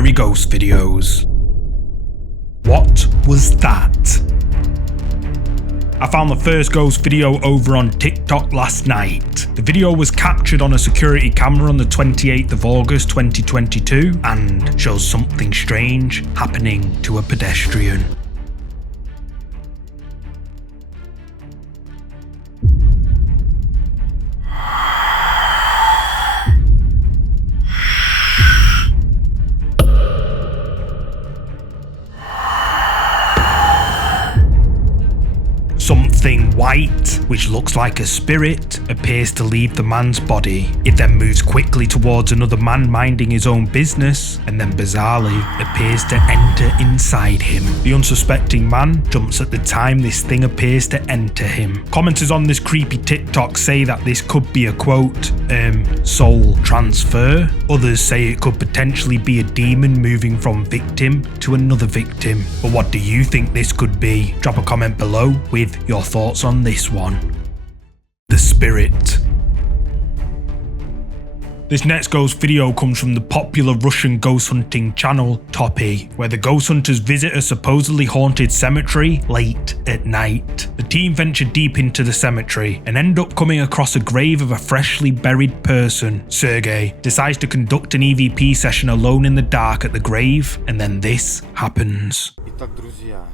scary ghost videos. What was that? I found the first ghost video over on TikTok last night. The video was captured on a security camera on the 28th of August 2022 and shows something strange happening to a pedestrian. Something white, which looks like a spirit, appears to leave the man's body. It then moves quickly towards another man minding his own business, and then bizarrely appears to enter inside him. The unsuspecting man jumps at the time this thing appears to enter him. Commenters on this creepy TikTok say that this could be a quote, soul transfer. Others say it could potentially be a demon moving from victim to another victim. But what do you think this could be? Drop a comment below with your thoughts on this one. The Spirit. This next ghost video comes from the popular Russian ghost hunting channel Toppi, where the ghost hunters visit a supposedly haunted cemetery late at night. The team venture deep into the cemetery and end up coming across a grave of a freshly buried person. Sergey decides to conduct an EVP session alone in the dark at the grave, and then this happens. Итак, друзья,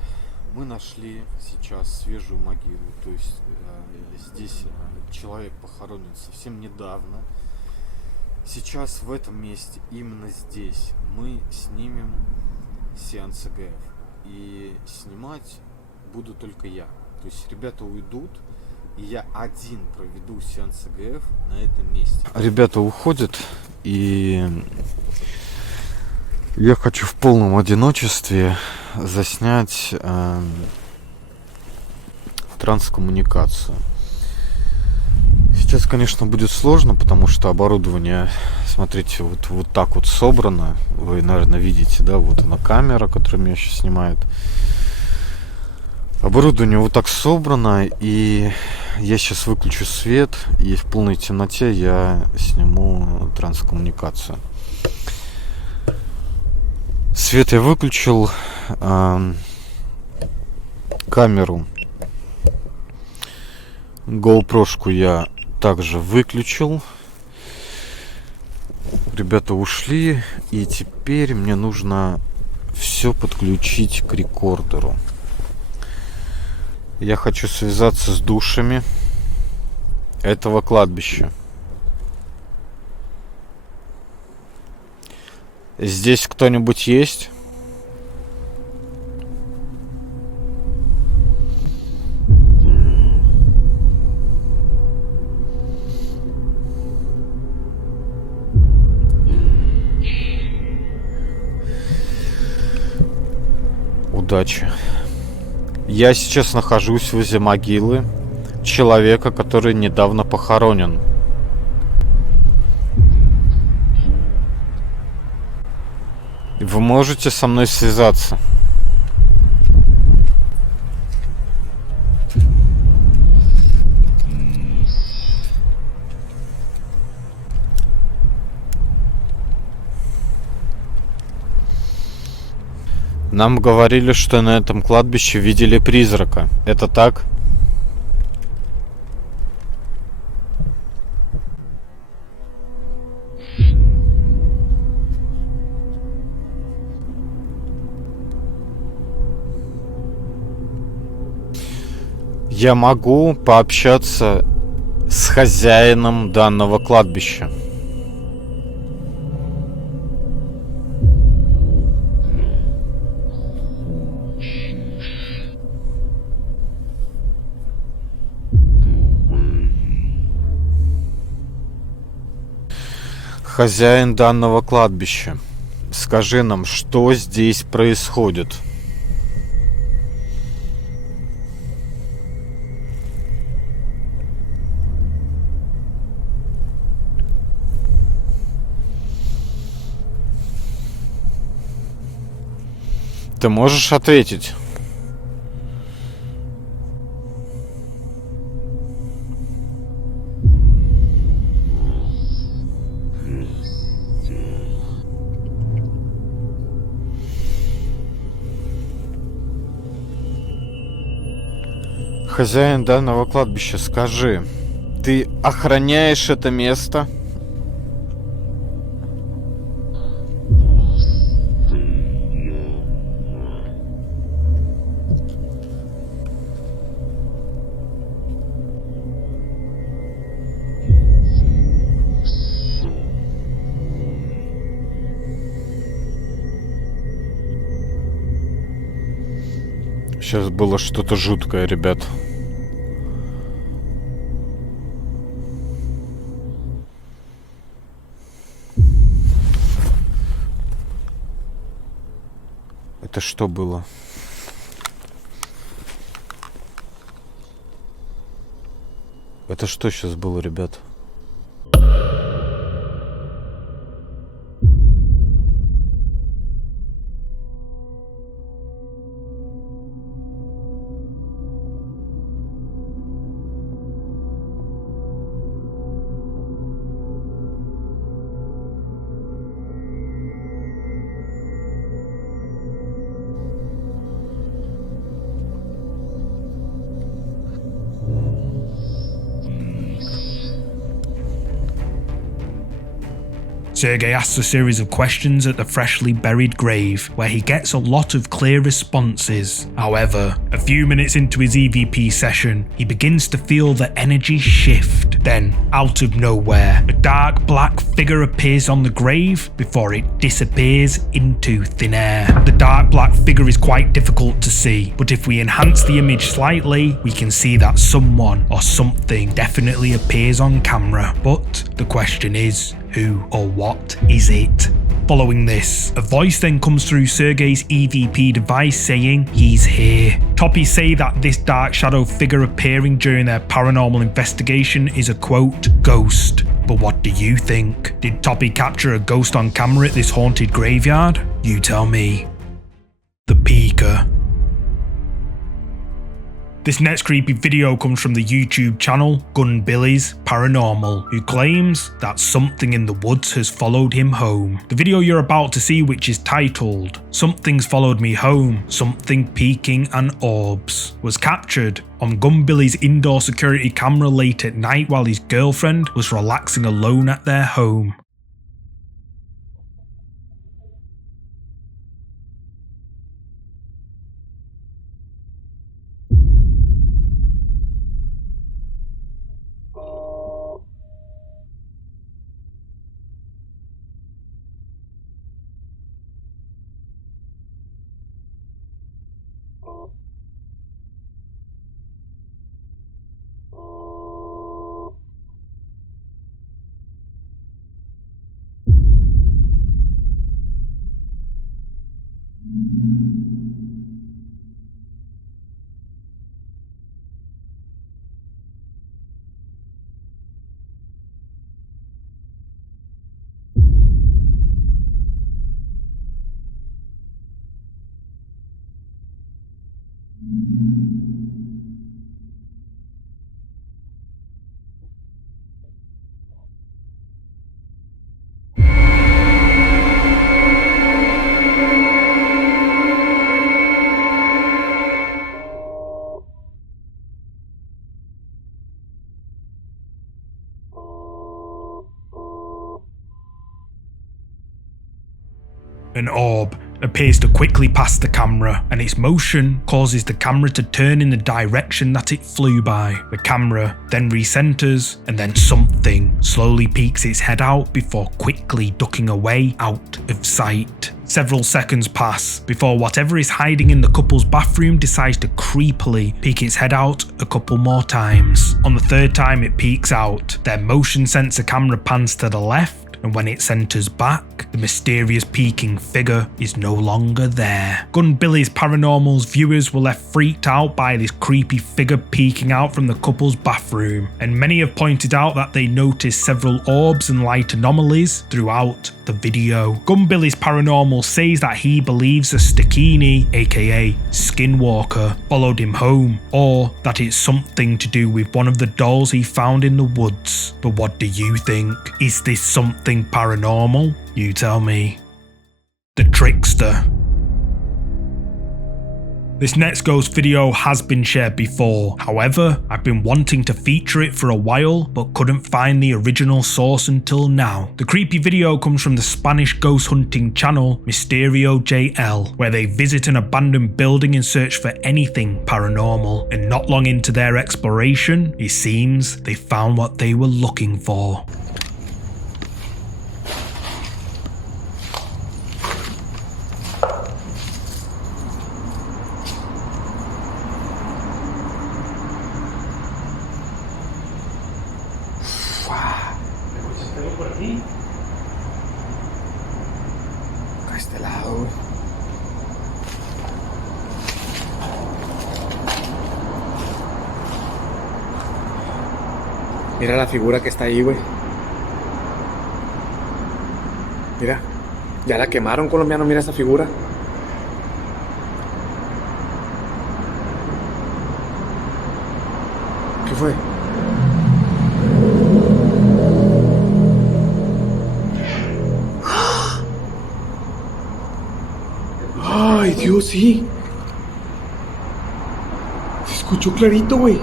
мы нашли сейчас свежую могилу, то есть здесь человек похоронен совсем недавно. Сейчас в этом месте, именно здесь, мы снимем сеанс ЭГФ. И снимать буду только я. То есть ребята уйдут, и я один проведу сеанс ЭГФ на этом месте. Ребята уходят, и я хочу в полном одиночестве заснять транскоммуникацию. Сейчас, конечно, будет сложно, потому что оборудование, смотрите, вот так вот собрано. Вы, наверное, видите, да, вот она камера, которая меня сейчас снимает. Оборудование вот так собрано, и я сейчас выключу свет, и в полной темноте я сниму транскоммуникацию. Свет я выключил, камеру, GoPro-шку я также выключил. Ребята ушли, и теперь мне нужно все подключить к рекордеру. Я хочу связаться с душами этого кладбища. Здесь кто-нибудь есть? Удачи. Я сейчас нахожусь возле могилы человека, который недавно похоронен. Вы можете со мной связаться? Нам говорили, что на этом кладбище видели призрака. Это так? Я могу пообщаться с хозяином данного кладбища. Хозяин данного кладбища, скажи нам, что здесь происходит? Ты можешь ответить? Хозяин данного кладбища, скажи, ты охраняешь это место? Сейчас было что-то жуткое, ребят. Это что было? Это что сейчас было, ребят? Sergei asks a series of questions at the freshly buried grave, where he gets a lot of clear responses. However, a few minutes into his EVP session, he begins to feel the energy shift. Then, out of nowhere, a dark black figure appears on the grave before it disappears into thin air. The dark black figure is quite difficult to see, but if we enhance the image slightly, we can see that someone or something definitely appears on camera. But the question is, who or what is it? Following this, a voice then comes through Sergei's EVP device saying he's here. Toppi say that this dark shadow figure appearing during their paranormal investigation is a quote, ghost. But what do you think? Did Toppi capture a ghost on camera at this haunted graveyard? You tell me. The Peeker. This next creepy video comes from the YouTube channel GunBillies Paranormal, who claims that something in the woods has followed him home. The video you're about to see, which is titled "Something's Followed Me Home, Something Peeking and Orbs," was captured on GunBillies' indoor security camera late at night while his girlfriend was relaxing alone at their home. An orb appears to quickly pass the camera, and its motion causes the camera to turn in the direction that it flew by. The camera then recenters, and then something slowly peeks its head out before quickly ducking away out of sight. Several seconds pass before whatever is hiding in the couple's bathroom decides to creepily peek its head out a couple more times. On the third time it peeks out, their motion sensor camera pans to the left, and when it centers back, the mysterious peeking figure is no longer there. GunBillies Paranormal's viewers were left freaked out by this creepy figure peeking out from the couple's bathroom, and many have pointed out that they noticed several orbs and light anomalies throughout the video. GunBillies Paranormal says that he believes a Stakini, aka Skinwalker, followed him home, or that it's something to do with one of the dolls he found in the woods. But what do you think? Is this something paranormal? You tell me. The Trickster. This next ghost video has been shared before, however, I've been wanting to feature it for a while but couldn't find the original source until now. The creepy video comes from the Spanish ghost hunting channel MisterioJL, where they visit an abandoned building and search for anything paranormal, and not long into their exploration, it seems they found what they were looking for. Acá a este lado, güey. Mira la figura que está ahí, güey. Mira, ya la quemaron, colombiano, mira esa figura. ¿Qué fue? Ay, Dios, sí. Se escuchó clarito, güey.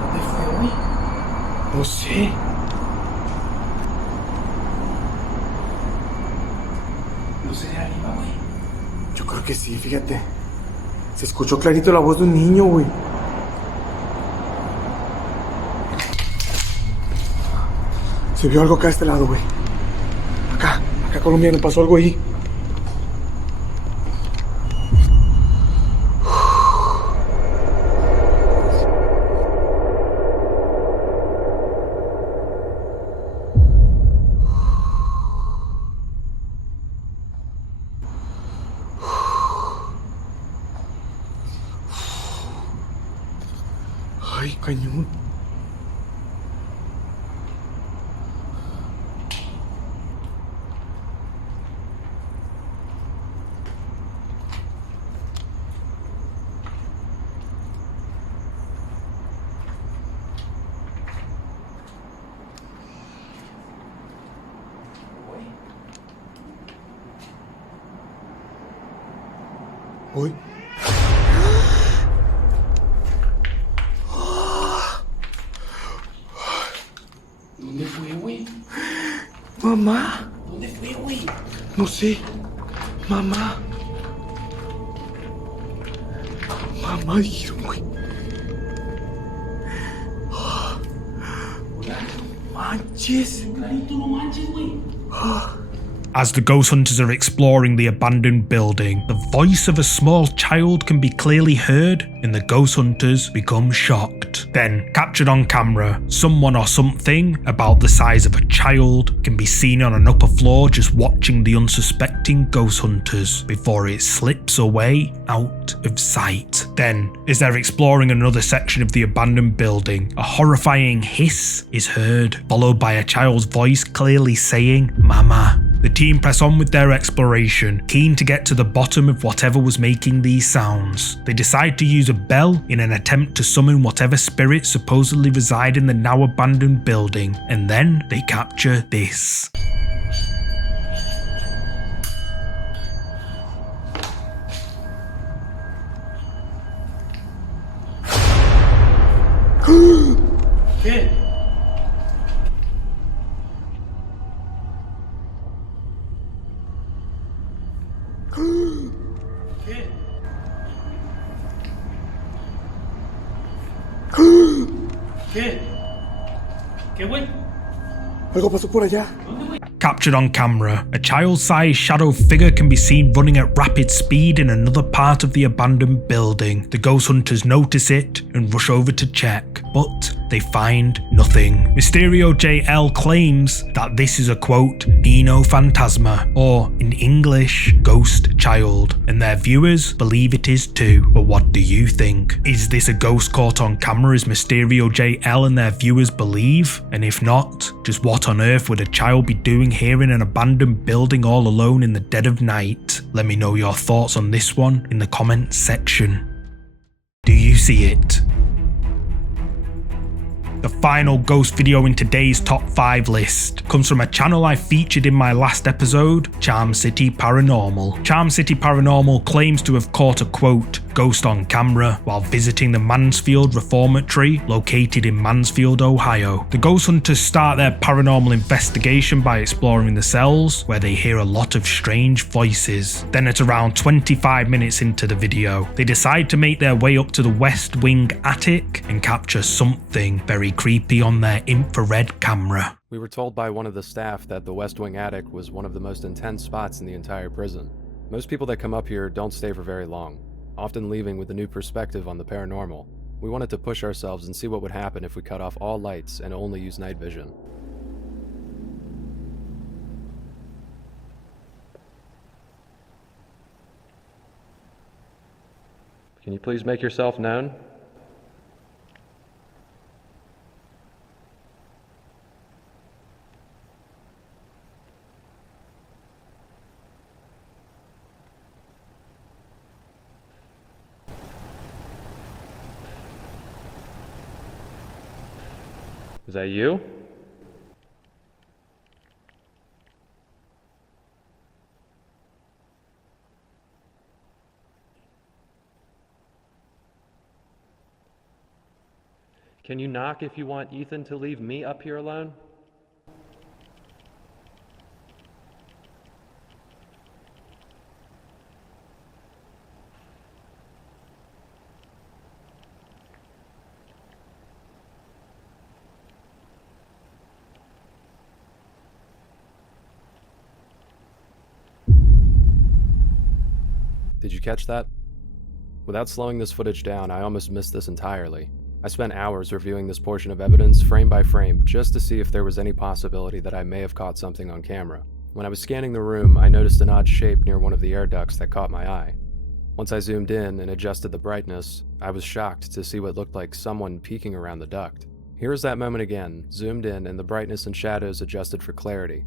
¿Dónde fue, güey? No sé. ¿No sería arriba, güey? Yo creo que sí, fíjate. Se escuchó clarito la voz de un niño, güey. Se vio algo acá a este lado, güey. Acá, colombiano, pasó algo ahí. Ay, cañón. Uy. ¿Dónde fue, güey? Mamá. ¿Dónde fue, güey? No sé. Mamá. Mamá dijeron, güey. Manches. Clarito, no manches, güey. As the ghost hunters are exploring the abandoned building, the voice of a small child can be clearly heard, and the ghost hunters become shocked. Then, captured on camera, someone or something about the size of a child can be seen on an upper floor just watching the unsuspecting ghost hunters before it slips away out of sight. Then, as they're exploring another section of the abandoned building, a horrifying hiss is heard, followed by a child's voice clearly saying, "Mama." The team press on with their exploration, keen to get to the bottom of whatever was making these sounds. They decide to use a bell in an attempt to summon whatever spirits supposedly reside in the now abandoned building, and then they capture this. ¿Qué? ¿Qué? ¿Qué? ¿Qué, güey? Algo pasó por allá. Captured on camera, a child-sized shadow figure can be seen running at rapid speed in another part of the abandoned building. The ghost hunters notice it and rush over to check, but they find nothing. MisterioJL claims that this is a quote, Nino fantasma, or in English, ghost child, and their viewers believe it is too. But what do you think? Is this a ghost caught on camera as MisterioJL and their viewers believe? And if not, just what on earth would a child be doing here in an abandoned building all alone in the dead of night? Let me know your thoughts on this one in the comments section. Do you see it? The final ghost video in today's top 5 list comes from a channel I featured in my last episode, Charm City Paranormal. Charm City Paranormal claims to have caught a quote, ghost on camera while visiting the Mansfield Reformatory located in Mansfield, Ohio. The ghost hunters start their paranormal investigation by exploring the cells where they hear a lot of strange voices. Then at around 25 minutes into the video, they decide to make their way up to the West Wing attic and capture something very creepy on their infrared camera. We were told by one of the staff that the West Wing attic was one of the most intense spots in the entire prison. Most people that come up here don't stay for very long, often leaving with a new perspective on the paranormal. We wanted to push ourselves and see what would happen if we cut off all lights and only use night vision. Can you please make yourself known? Is that you? Can you knock if you want Ethan to leave me up here alone? Did you catch that? Without slowing this footage down, I almost missed this entirely. I spent hours reviewing this portion of evidence frame by frame just to see if there was any possibility that I may have caught something on camera. When I was scanning the room, I noticed an odd shape near one of the air ducts that caught my eye. Once I zoomed in and adjusted the brightness, I was shocked to see what looked like someone peeking around the duct. Here is that moment again, zoomed in and the brightness and shadows adjusted for clarity.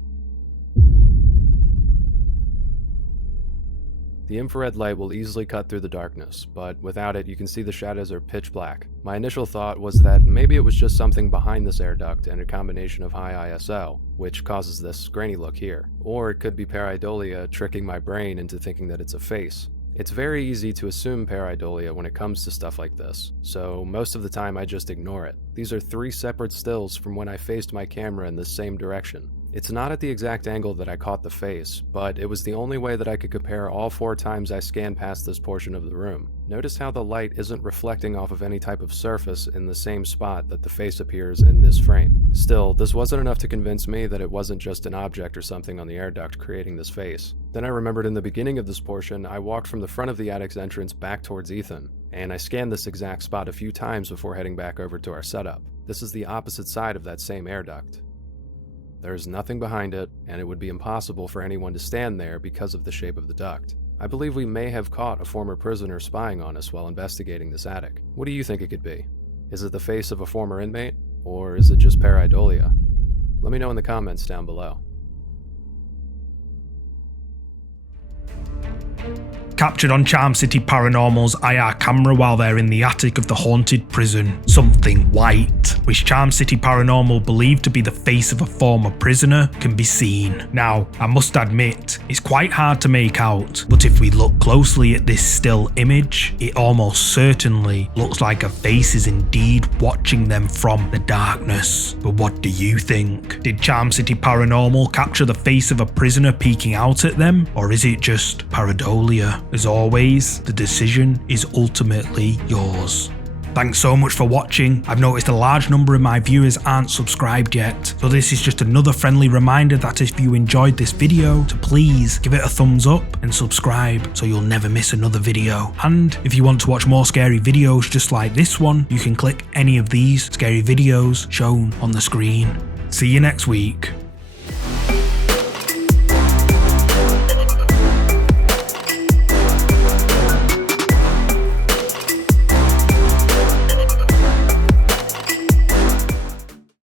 The infrared light will easily cut through the darkness, but without it you can see the shadows are pitch black. My initial thought was that maybe it was just something behind this air duct and a combination of high ISO, which causes this grainy look here. Or it could be pareidolia tricking my brain into thinking that it's a face. It's very easy to assume pareidolia when it comes to stuff like this, so most of the time I just ignore it. These are 3 separate stills from when I faced my camera in the same direction. It's not at the exact angle that I caught the face, but it was the only way that I could compare all 4 times I scanned past this portion of the room. Notice how the light isn't reflecting off of any type of surface in the same spot that the face appears in this frame. Still, this wasn't enough to convince me that it wasn't just an object or something on the air duct creating this face. Then I remembered in the beginning of this portion, I walked from the front of the attic's entrance back towards Ethan, and I scanned this exact spot a few times before heading back over to our setup. This is the opposite side of that same air duct. There is nothing behind it, and it would be impossible for anyone to stand there because of the shape of the duct. I believe we may have caught a former prisoner spying on us while investigating this attic. What do you think it could be? Is it the face of a former inmate, or is it just pareidolia? Let me know in the comments down below. Captured on Charm City Paranormal's IR camera while they're in the attic of the haunted prison, something white, which Charm City Paranormal believed to be the face of a former prisoner, can be seen. Now, I must admit, it's quite hard to make out, but if we look closely at this still image, it almost certainly looks like a face is indeed watching them from the darkness. But what do you think? Did Charm City Paranormal capture the face of a prisoner peeking out at them, or is it just pareidolia? As always, the decision is ultimately yours. Thanks so much for watching. I've noticed a large number of my viewers aren't subscribed yet, so this is just another friendly reminder that if you enjoyed this video, to please give it a thumbs up and subscribe so you'll never miss another video. And if you want to watch more scary videos just like this one, you can click any of these scary videos shown on the screen. See you next week.